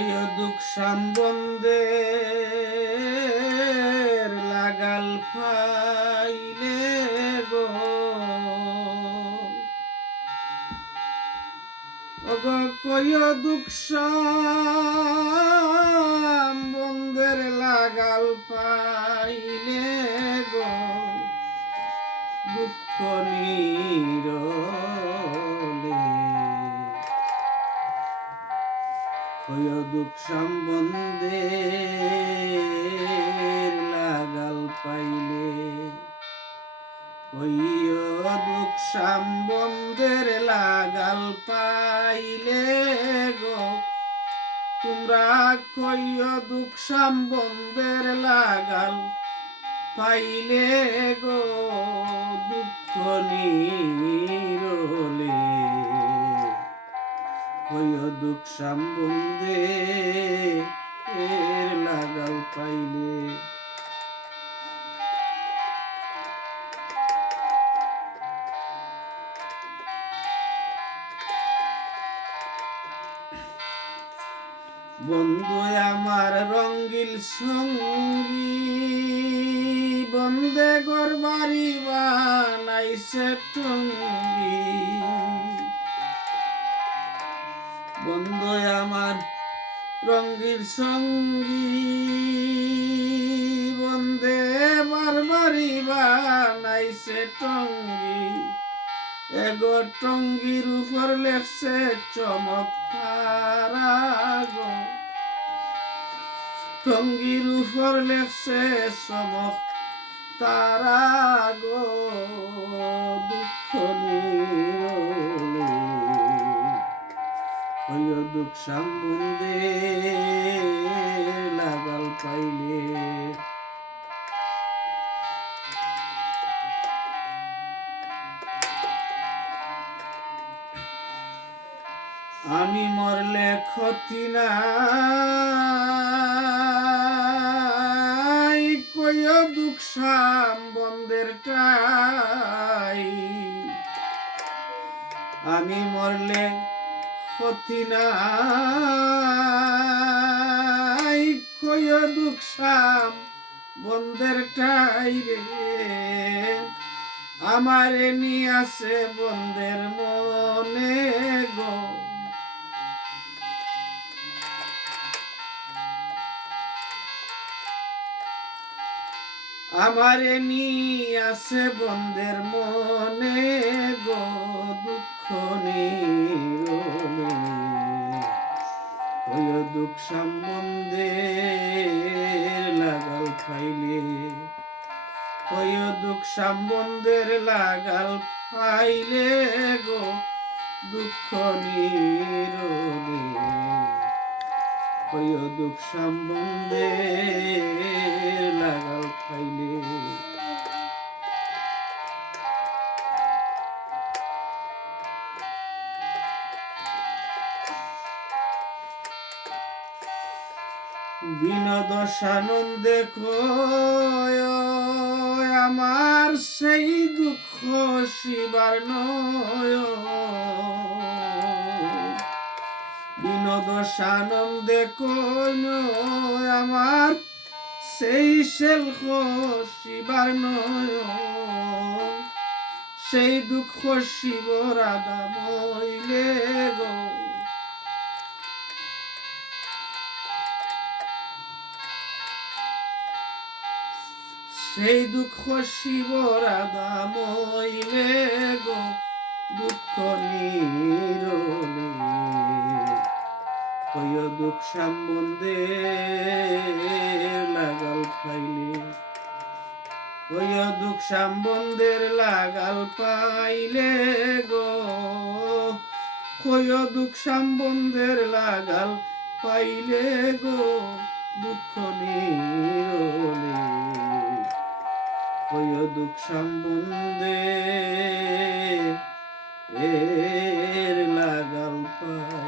কয় দুঃখ সম্বন্ধের লাগাল পাইলে গো ওগো কয় দুঃখ সম্বন্ধের লাগাল পাইলে গো দুঃখ নিরলে কয় দুঃখ সম্বন্ধের লাগাল পাইলে কয় দুঃখ সম্বন্ধের লাগাল পাইলে গো তোমরা কয় দুঃখ সম্বন্ধের লাগাল পাইলে গো দুঃখ নিরলে কয় দুঃখ সম্বন্ধের লাগাল পাইলে বন্ধু আমার রঙ্গিল সঙ্গী বন্দে ঘর বাড়ি বানাইছে টঙ্গি বন্ধু আমার রঙ্গিল সঙ্গী বন্দে বাড়ি বানাইছে টঙ্গি এগো টঙ্গির উপর লেখছে চমৎকার গো টঙ্গির উপর লেখছে চমৎকার গো দুঃখ নিরলে কয় দুঃখ সম্বন্ধের লাগাল পাইলে আমি মরলে ক্ষতি নাই কয় দুঃখ সম্বন্ধের টাই আমি মরলে ক্ষতি নাই কয় দুঃখ সম্বন্ধের টাই রে আমারে নিয়ে আসে বন্ধের মনে গো আমারে নিয়ে আসে বন্ধের মনে গো দুঃখ নিরলে কয় দুঃখ সম্বন্ধের লাগাল পাইলে কয় দুঃখ সম্বন্ধের লাগাল পাইলে গো দুঃখ নিরলে কয় দুঃখ সম্বন্ধের লাগাল পাইলে বিনোদ সানন্দে কয় আমার সেই দুঃখ শিবার নয় বিনোদ সানন্দে কয় আমার সেই সেলখ শিবার নয় সেই দুঃখ শিব রাধা মইলে গো সেই দুঃখ শিব রাধা মইলে গো দুঃখ নিরলে কয় দুঃখ সম্বন্ধের লাগাল পাইলে কয় দুঃখ সম্বন্ধের লাগাল পাইলে গো কয় দুঃখ সম্বন্ধের লাগাল পাইলে গো দুঃখ নিরলে কয় দুঃখ সম্বন্ধের লাগাল পাইলে